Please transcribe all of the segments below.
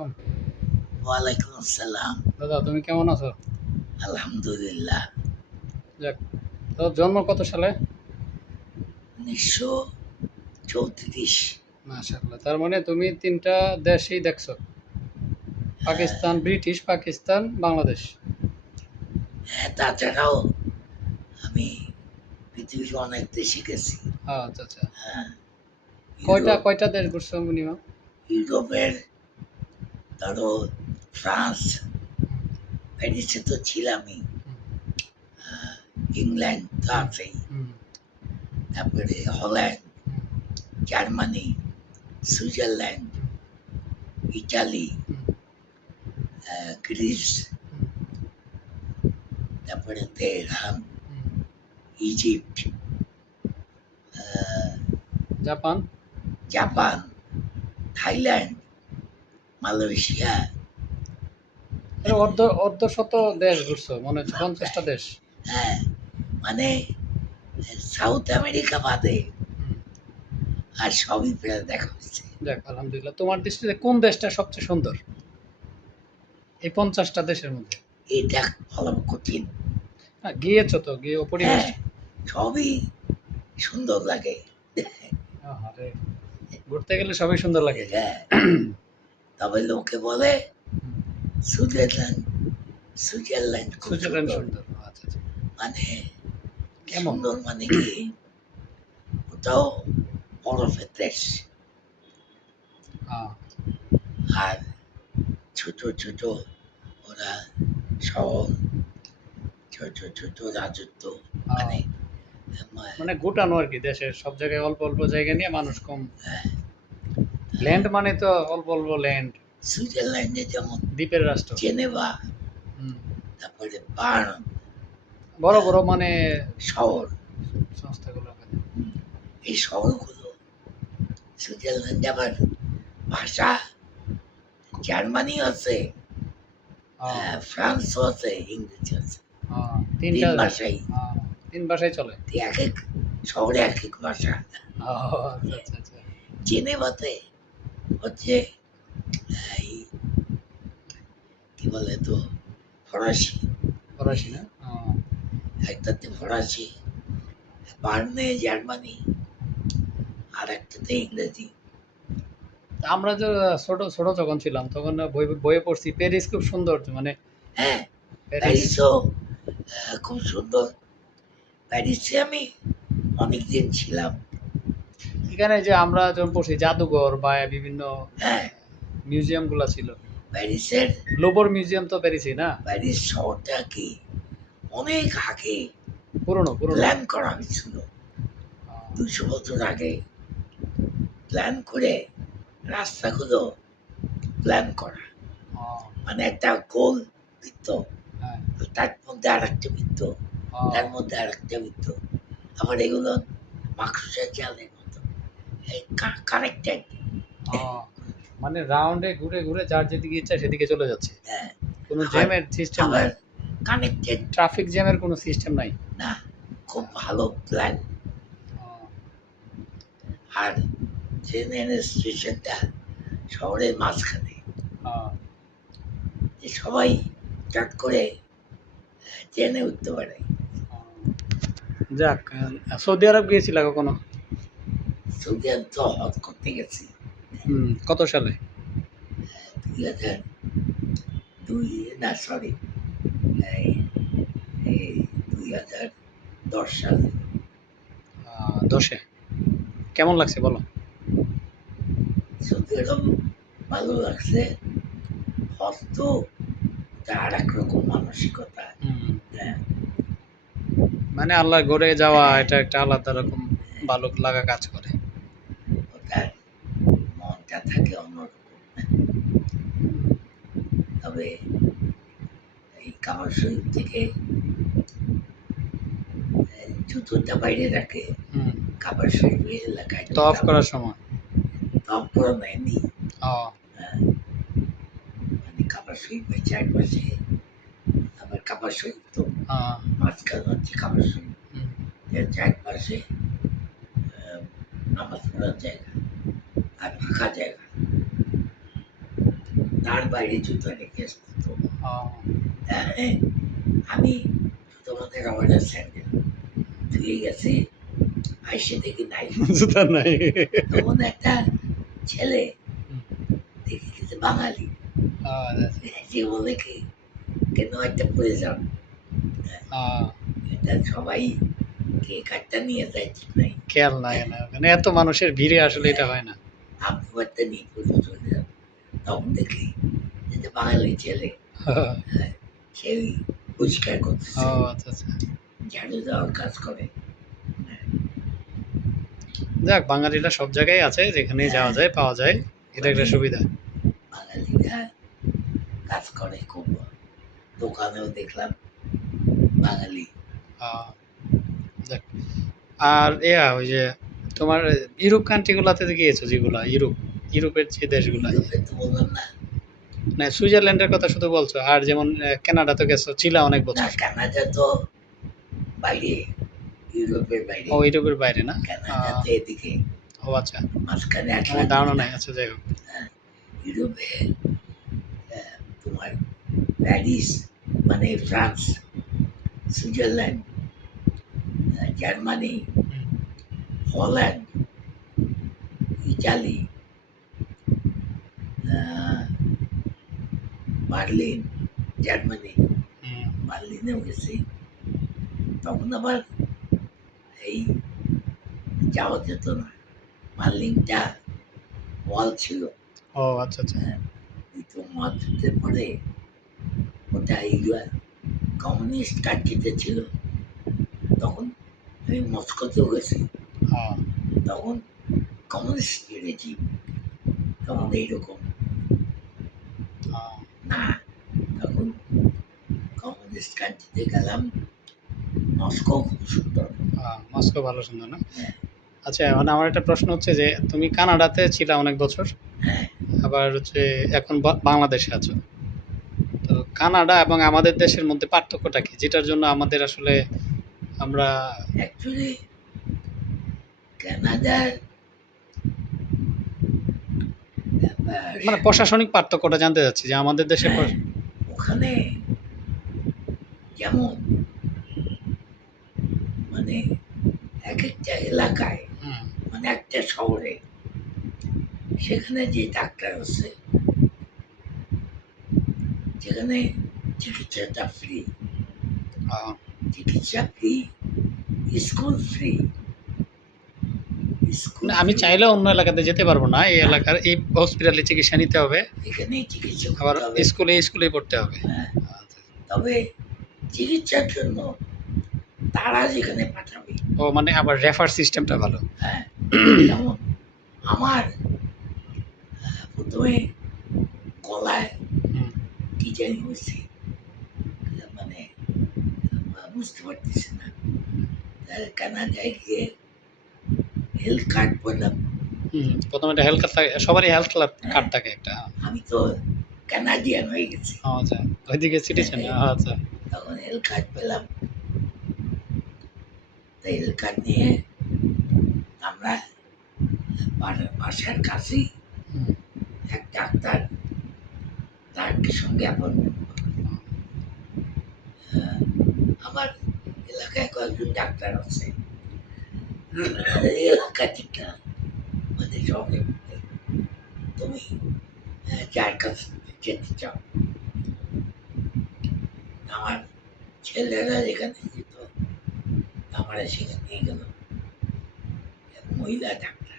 আলাইকুম ওয়ালাইকুম আসসালাম। দাদা তুমি কেমন আছো? আলহামদুলিল্লাহ। যাক তোর জন্ম কত সালে? উনিশশো চৌত্রিশ। মাশাআল্লাহ তার মানে তুমি তিনটা দেশই দেখছ। পাকিস্তান ব্রিটিশ পাকিস্তান বাংলাদেশ। হ্যাঁ তাছাড়াও আমি পৃথিবীর অনেক দেশে গেছি। হ্যাঁ আচ্ছা আচ্ছা। হ্যাঁ। কয়টা কয়টা দেশ ঘুরছো মিনিমাম ইউরোপের ধরো ফ্রান্স প্যারিসে তো ছিলামই। ইংল্যান্ড তো আছেই তারপরে Holland Germany Switzerland Italy Greece তারপরে Tehran Egypt Japan? Japan Thailand Malaysia. এর অর্ধ অর্ধ শত দেশ ঘুরছো মনে হচ্ছে পঞ্চাশটা দেশ। হ্যাঁ মানে সাউথ আমেরিকা বাদে আর সবই প্রায় দেখা হচ্ছে যাক আলহামদুলিল্লাহ। তোমার দৃষ্টিতে কোন দেশটা সবচেয়ে সুন্দর? এই পঞ্চাশটা দেশের মধ্যে। এটা বলা কঠিন। হ্যাঁ গিয়েছো তো গিয়ে পরিবেশ। হ্যাঁ সবই সুন্দর লাগে। ঘুরতে গেলে সবই সুন্দর লাগে। হ্যাঁ। তবে লোকে বলে সুইজারল্যান্ড সুইজারল্যান্ড সুইজারল্যান্ড সুন্দর। আচ্ছা আচ্ছা। মানে কেমন? মানে কি? ওটাও বরফের দেশ আর ছোট ছোট ওরা শহর ছোট ছোট রাজত্ব মানে মানে গোটানো আর কি দেশের সব জায়গায় অল্প অল্প জায়গা নিয়ে মানুষ কম হ্যাঁ, ল্যান্ড মানে তো অল্প অল্প ল্যান্ড সুইজারল্যান্ডে যেমন দ্বীপের রাষ্ট্র। জেনেভা তারপরে বার্ন বড় বড় মানে শহর। সংস্থাগুলো এই শহরগুলো সুইজারল্যান্ড আবার ভাষা জার্মানি আছে ফ্রান্সও আছে ইংরেজি আছে। তিন ভাষাই। তিন ভাষায় চলে। এক এক শহরে এক এক ভাষা। আচ্ছা আচ্ছা আচ্ছা। জেনেভাতে হচ্ছে এই কি বলে তো ফরাসি। ফরাসি না। একটাতে ফরাসি বার্নে জার্মানি আর একটাতে ইংরেজি। তা আমরা যে ছোট ছোট যখন ছিলাম তখন বই বইয়ে পড়ছি প্যারিস খুব সুন্দর মানে হ্যাঁ প্যারিস প্যারিসও খুব সুন্দর। প্যারিসে আমি অনেক দিন ছিলাম। এখানে যে আমরা যখন পড়ছি জাদুঘর বা বিভিন্ন হ্যাঁ মিউজিয়ামগুলা ছিল। প্যারিসের লোবর মিউজিয়াম তো প্যারিসই না? প্যারিস শহরটা কি? অনেক আগে। পুরনো পুরনো। প্ল্যান করা হয়েছিল। দুশো বছর আগে। প্ল্যান করে রাস্তাগুলো প্ল্যান করা। মানে একটা গোল বৃত্ত। হ্যাঁ, তার মধ্যে আর একটা বৃত্ত তার মধ্যে আর একটা বৃত্ত। আবার এগুলো মাকড়সার জালের মতো কানেক্টেড মানে রাউন্ডে ঘুরে ঘুরে যার যেদিকে ইচ্ছা সেদিকে চলে যাচ্ছে। হ্যাঁ। কোনো জ্যামের সিস্টেম নাই। কানেক্টেড ট্রাফিক জ্যামের কোনো সিস্টেম নাই। না খুব ভালো প্ল্যান আর ট্রেনের স্টেশনটা শহরের মাঝখানে। সবাই চট করে ট্রেনে উঠতে পারে। যাক সৌদি আরব গিয়েছিল কখনো? সৌদি আরব তো হজ করতে গেছি। হুম, কত সালে? দুই হাজার দুই না সরি এই দুই হাজার দশ সালে। দশে। কেমন লাগছে বলো? সৌদি আরব ভালো লাগছে হজ তো আর এক রকম মানসিকতা হ্যাঁ, মানে আল্লাহ ঘরে যাওয়া এটা একটা আলাদা রকম ভালো লাগা কাজ করে। ওটার মনটা থাকে অন্যরকম। তবে এই কামার শরীফ থেকে জুতোটা বাইরে রাখে। হুম, কাবার শরীফের এলাকায় তো অফ করার সময়। টপ করা নেয়নি হ্যাঁ। মানে কাবার শরীফের চারপাশে আবার কাবার শরীফ তো মাঝখানে হচ্ছে কাবার শরীফ চারপাশে নামাজ পড়ার জায়গা আর ফাঁকা জায়গা। তার বাইরে জুতো রেখে আসতো ও, হ্যাঁ, আমি তোমাদের স্যান্ডেল। ধুয়ে গেছে আইসে দেখি নাই। জুতা নাই। তখন একটা ছেলে দেখি কিন্তু বাঙালি। ও, আচ্ছা, যে বলে কি কেন একটা যান এটা সবাই কে কাঠটা নিয়ে যায় ঠিক খেয়াল নাই না। ওখানে এত মানুষের ভিড়ে আসলে এটা হয় না। একটা নিয়ে পরে চলে যান তখন দেখি যে বাঙালি ছেলে। সেই পরিষ্কার ও আচ্ছা আচ্ছা। ঝাড়ু দেওয়ার কাজ করে। যাক বাঙালিরা সব জায়গায় আছে যেখানে যাওয়া যায় পাওয়া যায়। এটা একটা সুবিধা। বাঙালিরা কাজ করে খুব। দোকানেও দেখলাম বাঙালি। যাক। আর ইয়া ওই যে তোমার ইউরোপ কান্ট্রিগুলোতে গিয়েছো যেগুলা ইউরোপ ইউরোপের যে দেশগুলা? ইউরোপে না। সুইজারল্যান্ডের কথা শুধু বলছো আর যেমন কানাডা তো গেছো চিলা অনেক বছর। কানাডা তো বাইরে ইউরোপের বাইরে। ও ইউরোপের বাইরে না? কানাডাতে এদিকে। ও আচ্ছা। মাঝখানে আটলান্টিক। ধারণা নাই আচ্ছা যাই হোক। ইউরোপে আহ, তোমার প্যারিস মানে France Switzerland. Germany Holland Italy Berlin Germany বার্লিনেও গেছি তখন আবার এই যাওয়া যেত না বার্লিনটা ওয়াল ছিল ও আচ্ছা আচ্ছা। দ্বিতীয় মহাযুদ্ধের পরে ওটা কমিউনিস্ট কান্ট্রিতে ছিল? তখন আমি মস্কোতেও গেছি। তখন কমিউনিস্ট রেজিম তখন এইরকম। ও, না তখন কমিউনিস্ট কান্ট্রিতে গেলাম মস্কো খুব সুন্দর মস্কো ভালো সুন্দর না? হ্যাঁ। আচ্ছা মানে আমার একটা প্রশ্ন হচ্ছে যে তুমি কানাডাতে ছিলা অনেক বছর হ্যাঁ। আবার হচ্ছে এখন বাংলাদেশে আছো। তো কানাডা এবং আমাদের দেশের মধ্যে পার্থক্যটা কি? যেটার জন্য আমাদের আসলে আমরা অ্যাকচুয়ালি কানাডার মানে প্রশাসনিক পার্থক্যটা জানতে চাচ্ছি যে আমাদের দেশে হ্যাঁ, ওখানে যেমন মানে এক একটা এলাকায় মানে একটা শহরে সেখানে যে ডাক্তার আছে সেখানে চিকিৎসাটা ফ্রি চিকিৎসা ফ্রি স্কুল ফ্রি স্কুল আমি। চাইলে অন্য এলাকাতে যেতে পারব না। এই এলাকার এই হসপিটালে চিকিৎসা নিতে হবে। এখানেই চিকিৎসা আবার স্কুলে স্কুলে পড়তে হবে। হ্যাঁ। তবে চিকিৎসার জন্য তারা যেখানে পাঠাবে। ও মানে আবার রেফার সিস্টেমটা ভালো। হ্যাঁ। যেমন আমার প্রথমে গলায় হুম, কি জানি হয়েছে। মানে বুঝতে পারতেছি না। কানাডায় গিয়ে হেলথ কার্ড করলাম প্রথমে একটা হেলথ কার্ড থাকে সবারই হেলথ কার্ড থাকে একটা আমি তো কানাডিয়ান হয়ে গেছি। আচ্ছা ওইদিকে সিটিজেন আচ্ছা। তখন হেলথ কার্ড পেলাম। হেলথ কার্ড নিয়ে আমরা বাসার কাছেই এক ডাক্তার তার সঙ্গে অ্যাপয়েন্টমেন্ট আমার এলাকায় কয়েকজন ডাক্তার আছে। এলাকা ঠিক না আমাদের শহরের তুমি আহ, যার কাছে যেতে চাও। আমার ছেলেরা যেখানে যেত আমার সেখানে নিয়ে গেল। মহিলা ডাক্তার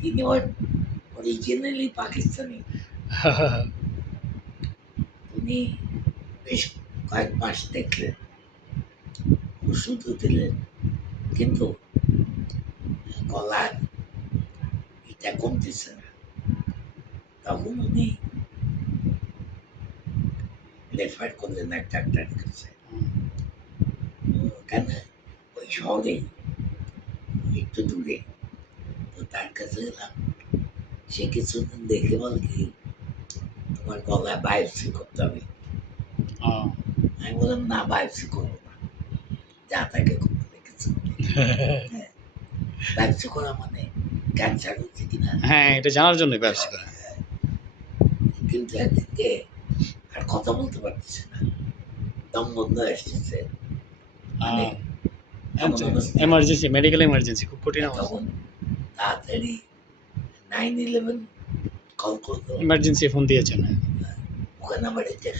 তিনি অরিজিনালি পাকিস্তানি। উনি বেশ কয়েক মাস দেখলেন ওষুধও দিলেন, কিন্তু গলার এটা কমতেছে না। তখন উনি রেফার করলেন এক ডাক্তারের কাছে। কেন ওই শহরেই, একটু দূরে, তো তার কাছে গেলাম সে কিছুদিন দেখে বল কি, তোমার গলায় বায়োপসি করতে হবে। আমি বললাম না বায়োপসি করব না। যা তাকে করব কিছু বায়োপসি করা মানে ক্যান্সার হচ্ছে কিনা? হ্যাঁ এটা জানার জন্য ব্যবসা করে। কিন্তু একদিনকে আর কথা বলতে পারতেছে না। দম বন্ধ আসতেছে মানে এমার্জেন্সি মেডিকেল এমার্জেন্সি খুব কঠিন অবস্থা। তখন তাড়াতাড়ি নাইন ইলেভেন কল করতো ইমার্জেন্সি ফোন দিয়েছেন ওখানে আমার এটা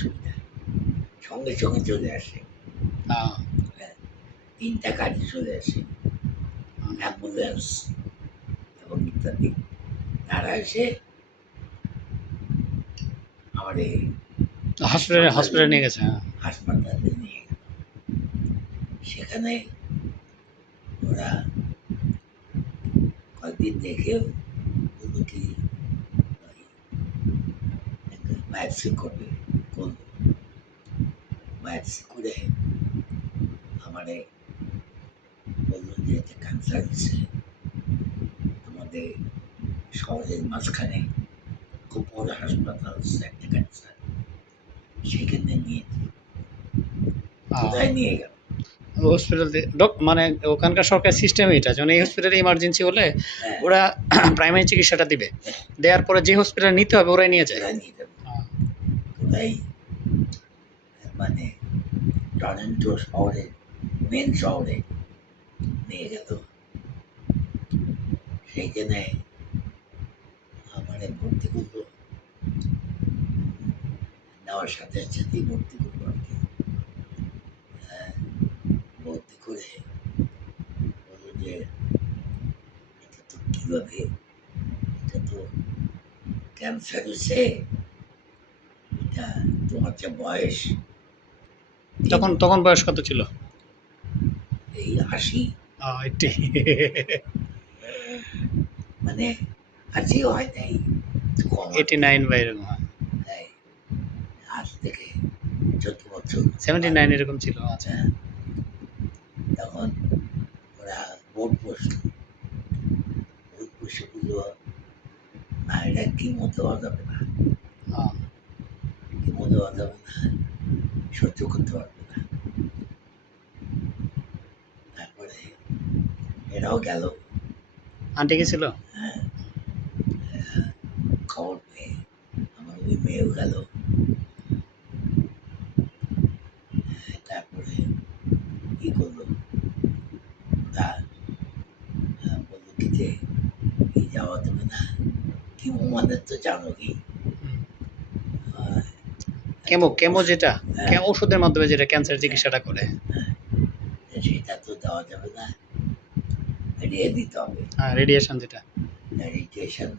সঙ্গে সঙ্গে চলে আসে। হ্যাঁ তিনটা গাড়ি চলে আসে অ্যাম্বুলেন্স এবং ইত্যাদি। তারা এসে আমার এই হসপিটালে হসপিটালে নিয়ে গেছে হ্যাঁ। হাসপাতালে নিয়ে গেল। সেখানে ওরা কয়েকদিন দেখেও বলল কি বায়োপসি করবে। বলল যে ক্যান্সার হয়েছে আমাদের শহরের মাঝখানে খুব বড় হাসপাতাল হচ্ছে একটা ক্যান্সার সেখানে নিয়ে কোথায় নিয়ে গেল? হসপিটাল ডক মানে ওখানকার সরকার সিস্টেম এটা যখন এই হসপিটালে ইমার্জেন্সি হলে হ্যাঁ। ওরা প্রাইমারি চিকিৎসাটা দিবে। দেওয়ার পরে যে হসপিটাল নিতে হবে ওরাই নিয়ে যায়। কোথায় মানে টরেন্টো শহরে মেন শহরে নিয়ে গেল। সেইখানে আমার ভর্তি করল নেওয়ার সাথে সাথেই ভর্তি করল আর কি। হ্যাঁ, ভর্তি করে বলল যে এটা তো কীভাবে? এটা তো ক্যান্সার হয়েছে। এটা তোমার যে বয়স। তখন তখন বয়স কত ছিল? এই আশি। এইটি মানে আশি হয় নাই এইটি নাইন বা এরকম এই আজ থেকে চোদ্দ বছর। সেভেন্টি নাইন এরকম ছিল আচ্ছা। হ্যাঁ। তখন ওরা ভোট বসল। ভোট বসে বলল না এটা কিমো দেওয়া যাবে না? হ্যাঁ। কিমো দেওয়া যাবে না? সহ্য করতে পারবে না তারপরে এরাও গেল। আন্টি কি ছিল? হ্যাঁ। হ্যাঁ, খবর পেয়ে আমার ওই মেয়েও গেল। হ্যাঁ, তারপরে কি করল? তা হ্যাঁ, বলল কি যে এই যাওয়া যাবে না কি আমাদের তো জানো কি। কেমো কেমো যেটা হ্যাঁ, ওষুধের মাধ্যমে যেটা ক্যান্সার চিকিৎসাটা করে। সেটা তো দেওয়া যাবে না। রেয়ে দিতে হবে। হ্যাঁ রেডিয়েশন যেটা। রেডিয়েশন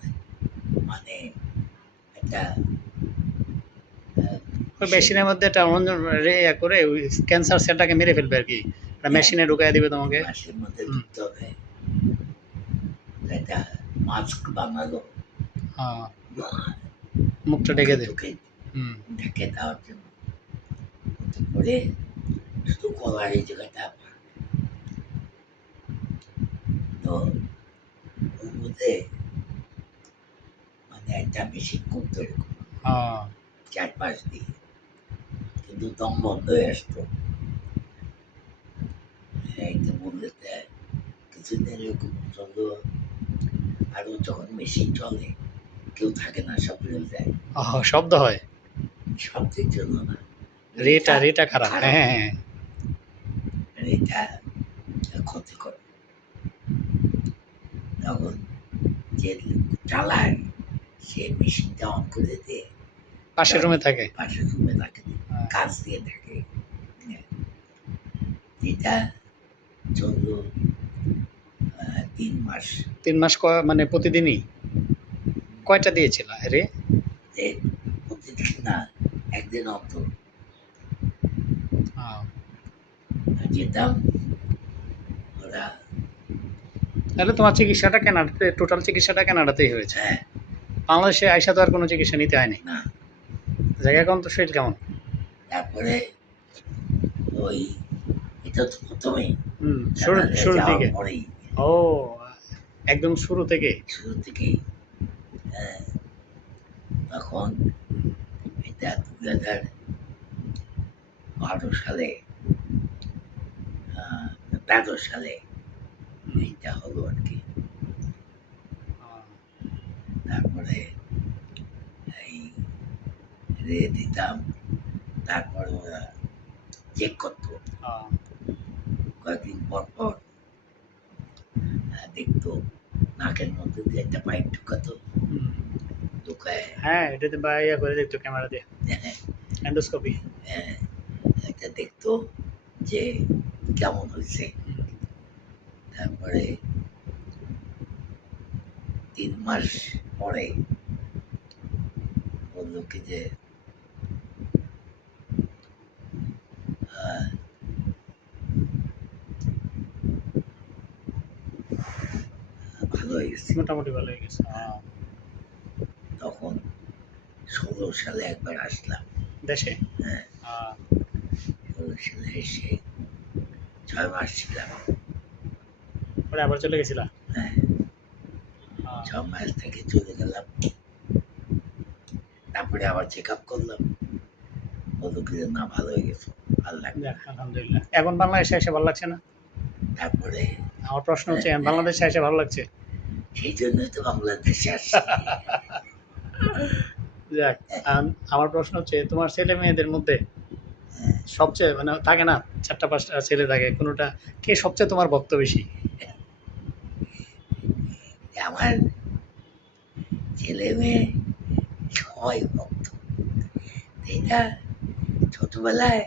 মানে একটা মেশিনের মধ্যে একটা রে করে ওই ক্যান্সার সেলটাকে মেরে ফেলবে আর কি। মেশিনে ঢুকাই দিবে তোমাকে। মাসের মধ্যে ঢুকতে হবে। একটা মাস্ক বানালো। হ্যাঁ। মুখটা ডেকে দেবে ঢেকে দেওয়ার জন্য। ওতে করে শুধু গলার এই জায়গাটা ফাঁকা। তো ওর মধ্যে মানে একটা মেশিন করতো এরকম হ্যাঁ। চার পাঁচ দিয়ে। কিন্তু দম বন্ধ হয়ে আসতো। এইটা বললে তো কিছুদিন এরকম চলল আরও যখন মেশিন চলে কেউ থাকে না সব রেল যায়। শব্দ হয়। শব্দের জন্য না। রেটা রেটা খারাপ। হ্যাঁ হ্যাঁ হ্যাঁ। এটা ক্ষতিকর। তখন যে চালায় সে মেশিনটা অন করে দিয়ে। পাশের রুমে থাকে? পাশের রুমে থাকে হ্যাঁ। কাজ দিয়ে থাকে। হ্যাঁ। এটা চলল তিন মাস। তিন মাস মানে প্রতিদিনই? কয়টা দিয়েছিল? আরে। প্রতিদিন না একদিন অন্তর। হ্যাঁ। যেতাম ওরা তাহলে তোমার চিকিৎসাটা কানাডাতে টোটাল চিকিৎসাটা কানাডাতেই হয়েছে। হ্যাঁ। বাংলাদেশে আইসা তো আর কোনো চিকিৎসা নিতে হয়নি। না। জায়গা কম তো শরীর কেমন? তারপরে ওই এটা তো প্রথমেই। হুম শুরু দিকে। পরেই। ও একদম শুরু থেকে? শুরু থেকেই। হ্যাঁ, তখন এটা দু হাজার বারো সালে তেরো সালে এইটা হলো আর কি। তারপরে এই রেখে দিতাম তারপরে ওরা চেক করতো। কয়েকদিন পর পর দেখতো নাকের মধ্যে দিয়ে একটা পাইপ ঢুকাতো। ঢুকায়। হ্যাঁ এটাতে বা ইয়া করে দেখতো ক্যামেরা দিয়ে এন্ডোস্কোপি আহ, একটা দেখতো যে কেমন হয়েছে। তারপরে তিন মাস পরে বলল কি যে ভালো হয়ে গেছে। মোটামুটি ভালো হয়ে গেছে আহ, তখন ষোলো সালে একবার আসলাম। দেশে? হ্যাঁ। ষোলো সালে এসে ছয় মাস ছিলাম। পরে আবার চলে গেছিলা? হ্যাঁ ছ মাস থেকে চলে গেলাম। তারপরে আবার চেক আপ করলাম। বলল কি না ভালো হয়ে গেছে। ভালো আলহামদুলিল্লাহ। এখন বাংলাদেশে এসে ভালো লাগছে না? তারপরে আমার প্রশ্ন হচ্ছে বাংলাদেশে এসে ভালো লাগছে? সেই জন্যই তো বাংলাদেশে আসছি। যাক আমার প্রশ্ন হচ্ছে তোমার ছেলে মেয়েদের মধ্যে সবচেয়ে মানে থাকে না চারটা পাঁচটা ছেলে থাকে কোনোটা কে সবচেয়ে তোমার ভক্ত বেশি? আমার ছেলে মেয়ে সবাই ভক্ত। এটা ছোটবেলায়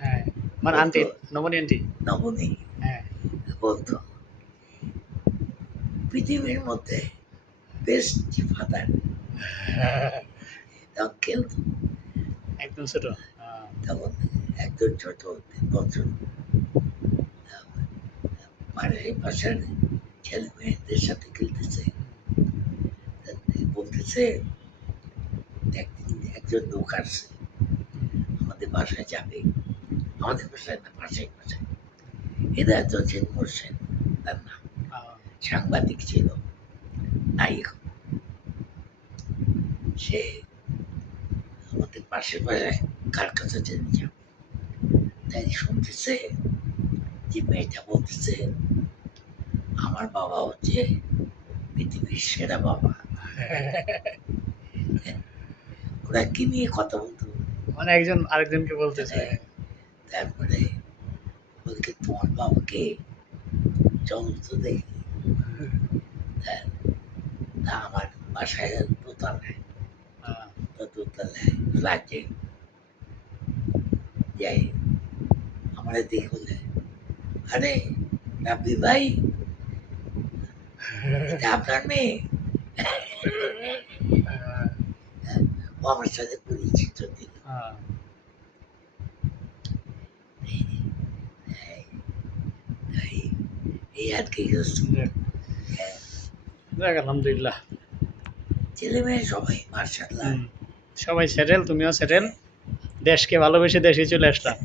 হ্যাঁ আমার আন্টি নবনী আন্টি। নবনী। হ্যাঁ। বলতো পৃথিবীর মধ্যে বেস্ট ফাদার তখন একদম ছোট তখন একজন ছোট বছর। পাশের ছেলে মেয়েদের সাথে খেলতেছে বলতেছে একদিন একজন লোক আসছে আমাদের বাসায় যাবে আমাদের বাসায় না পাশের বাসায় এরা হচ্ছেন মোর্শেদ তার নাম সাংবাদিক ছিল নায়ক সে আমাদের পাশের বাসায় কার কাছে জেনে যাবে তাই শুনতেছে যে মেয়েটা বলতেছে আমার বাবা হচ্ছে পৃথিবীর সেরা বাবা। ওরা কি নিয়ে কথা বলতো? মানে একজন আরেকজনকে বলতেছে তারপরে বলকে তোমার বাবাকে তো দেখি। তা- তা আমার বাসায় দোতলায় দোতলায় ফ্ল্যাটে যাই আমার দেখে বলে আরে রাব্বি ভাই এটা আপনার মেয়ে আমার সাথে পরিচিত দিল আহ, তাই এই আর কি হচ্ছে। যাক। যাক আলহামদুলিল্লাহ। ছেলে মেয়ে সবাই মার্শাল্লাহ সবাই সেটেল তুমিও সেটেল দেশকে ভালোবেসে দেশে চলে আসলাম।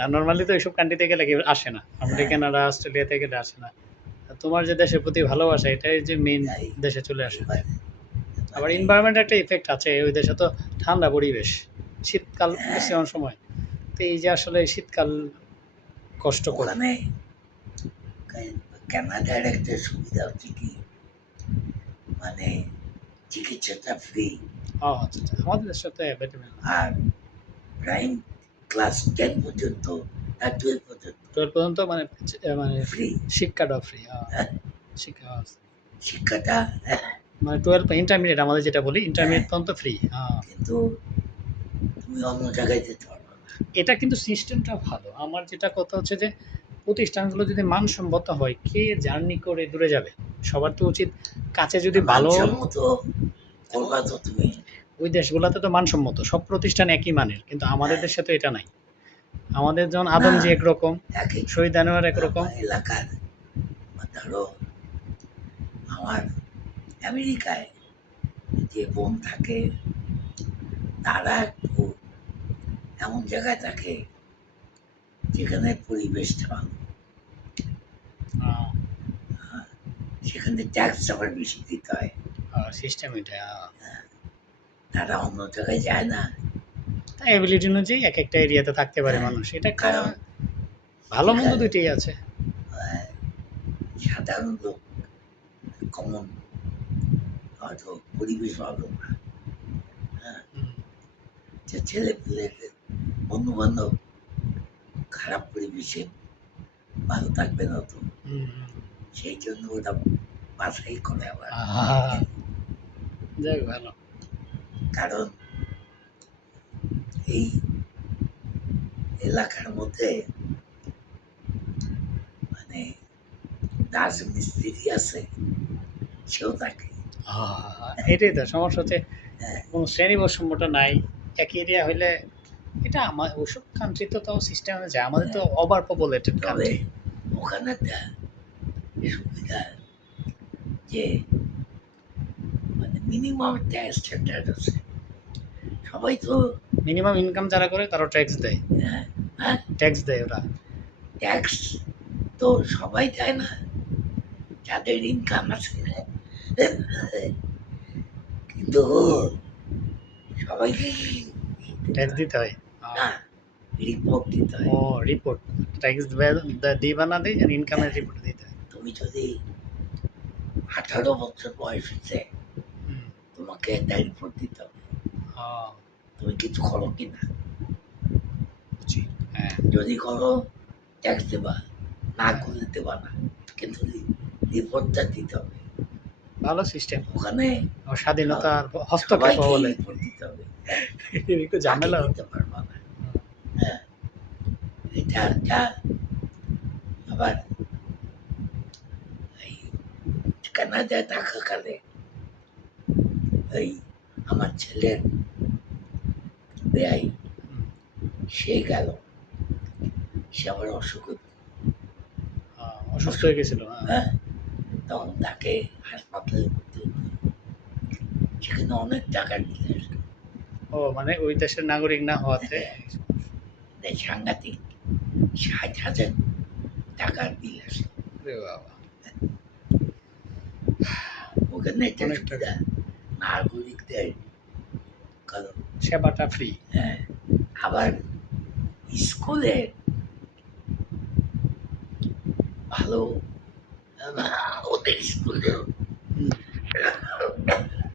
আর নর্মালি তো এইসব কান্ট্রিতে গেলে কেউ আসে না। আমেরিকা কানাডা অস্ট্রেলিয়াতে গেলে আসে না। তোমার যে দেশের প্রতি ভালোবাসা এটাই যে মেইন দেশে চলে আসে। আবার এনভায়রনমেন্ট একটা ইফেক্ট আছে ওই দেশে তো ঠান্ডা পরিবেশ শীতকাল ম্যাক্সিমাম সময়। তো এই যে আসলে শীতকাল কষ্ট করে। কানাডার একটা সুবিধা হচ্ছে কি? মানে চিকিৎসাটা ফ্রি আচ্ছা আচ্ছা আমাদের দেশে তো বেটার আর ক্লাস টেন পর্যন্ত আর টুয়েলভ পর্যন্ত টুয়েলভ পর্যন্ত মানে মানে ফ্রি শিক্ষাটা ফ্রি শিক্ষা শিক্ষাটা মানে টুয়েলভ ইন্টারমিডিয়েট আমাদের যেটা বলি ইন্টারমিডিয়েট পর্যন্ত ফ্রি হ্যাঁ। কিন্তু তুমি অন্য জায়গায় যেতে পারবে এটা কিন্তু সিস্টেমটা ভালো। আমার যেটা কথা হচ্ছে যে প্রতিষ্ঠানগুলো যদি মানসম্মত হয় কে জার্নি করে দূরে যাবে? সবার তো উচিত কাছে যদি ভালো ওই দেশগুলোতে তো মানসম্মত সব প্রতিষ্ঠান একই মানের কিন্তু আমাদের হ্যাঁ। দেশে তো এটা নাই। আমাদের যেমন আদমজি না। একরকম এক এক শহীদ আনোয়ার একরকম। এলাকার ধরো আমার আমেরিকায় যে বোন থাকে তারা একটু এমন জায়গায় থাকে যেখানে পরিবেশটা ভালো। সেখানে ট্যাক্স আবার বেশি দিতে হয় সিস্টেম এটা তারা অন্য জায়গায় যায় না। এবিলিটি অনুযায়ী এক একটা এরিয়াতে থাকতে পারে হ্যাঁ। মানুষ এটা একটা ভালো মন্দ দুইটাই আছে সাধারণ লোক কমন হয়তো পরিবেশ ভালো না হুম। যে ছেলে পেলেদের বন্ধু বান্ধব খারাপ পরিবেশে ভালো থাকবে না তো। সেই জন্য ওটা বাছাই করে আবার। যাক ভালো কারণ এই এলাকার মধ্যে মানে রাজমিস্ত্রি আছে সেও থাকে। এটাই তো সমস্যা হচ্ছে হ্যাঁ। কোনো শ্রেণি বৈষম্যটা নাই এক এরিয়া হইলে এটা আমার ওসব কান্ট্রি তো তাও সিস্টেম আছে আমাদের তো ওভার পপুলেটেড কান্ট্রি ওখানে সুবিধা যে মানে মিনিমাম একটা স্ট্যান্ডার্ড আছে। সবাই তো মিনিমাম ইনকাম যারা করে তারা ট্যাক্স দেয়। হ্যাঁ, ট্যাক্স দেয় ওরা। ট্যাক্স তো সবাই দেয় না। যাদের ইনকাম আছে। কিন্তু সবাইকে ট্যাক্স দিতে হয়। রিপোর্ট দিতে হয়। ও রিপোর্ট ট্যাক্স দিবা না দিই ইনকামের রিপোর্ট দিতে হয়। তুমি যদি আঠারো বছর বয়স হচ্ছে তোমাকে একটা রিপোর্ট দিতে হবে। তুমি কিছু করো কিনা হ্যাঁ যদি করো ট্যাক্স দেবা না করলে দেবা না। কিন্তু রিপোর্টটা দিতে হবে। ভালো সিস্টেম ওখানে স্বাধীনতার হস্তক্ষেপ বলে। দিতে হবে। একটু ঝামেলা দিতে পারবা না? হ্যাঁ। এটা একটা আবার এই কানাডায় থাকাকালে এই আমার ছেলের হুম। সে গেল। সে আবার অসুখ অসুস্থ হয়ে গেছিল হ্যাঁ। হ্যাঁ। তখন তাকে হাসপাতালে ভর্তি হতো সেখানে অনেক টাকা নিয়ে ও মানে ওই দেশের নাগরিক না হওয়াতে? তাই সাংঘাতিক ষাট হাজার আসলো ওরে বাবা। ওখানে নাগরিকদের কারণ সেবাটা ফ্রি হ্যাঁ, আবার স্কুলে ভালো ওদের স্কুলে